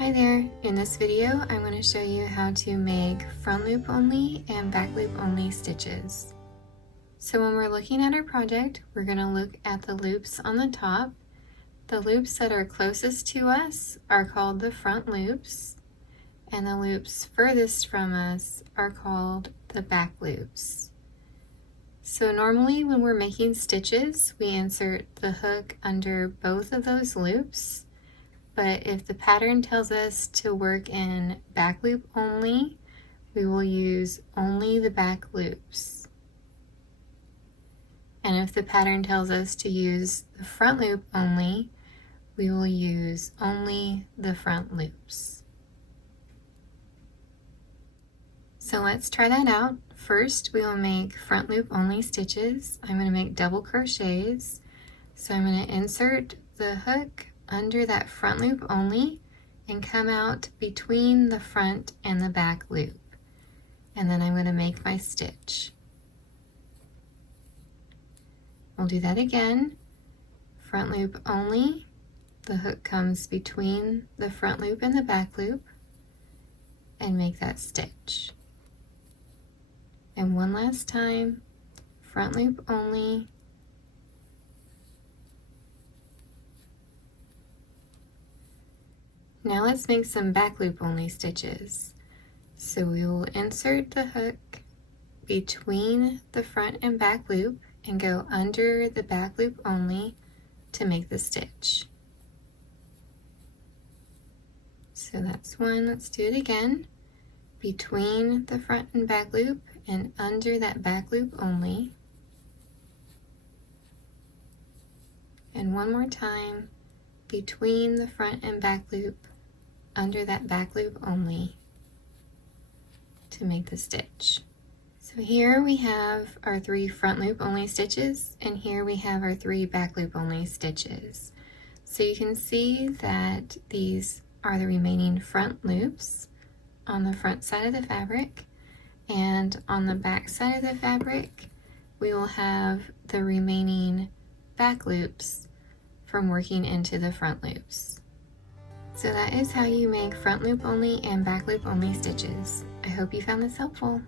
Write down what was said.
Hi there! In this video, I'm going to show you how to make front loop only and back loop only stitches. So when we're looking at our project, we're going to look at the loops on the top. The loops that are closest to us are called the front loops, and the loops furthest from us are called the back loops. So normally when we're making stitches, we insert the hook under both of those loops. But if the pattern tells us to work in back loop only, we will use only the back loops. And if the pattern tells us to use the front loop only, we will use only the front loops. So let's try that out. First, we will make front loop only stitches. I'm going to make double crochets. So I'm going to insert the hook under that front loop only and come out between the front and the back loop. And then I'm going to make my stitch. We'll do that again. Front loop only. The hook comes between the front loop and the back loop and make that stitch. And one last time, front loop only. Now let's make some back loop only stitches. So we will insert the hook between the front and back loop and go under the back loop only to make the stitch. So that's one. Let's do it again. Between the front and back loop and under that back loop only. And one more time. Between the front and back loop, under that back loop only to make the stitch. So here we have our 3 front loop only stitches, and here we have our 3 back loop only stitches. So you can see that these are the remaining front loops on the front side of the fabric, and on the back side of the fabric we will have the remaining back loops from working into the front loops. So that is how you make front loop only and back loop only stitches. I hope you found this helpful.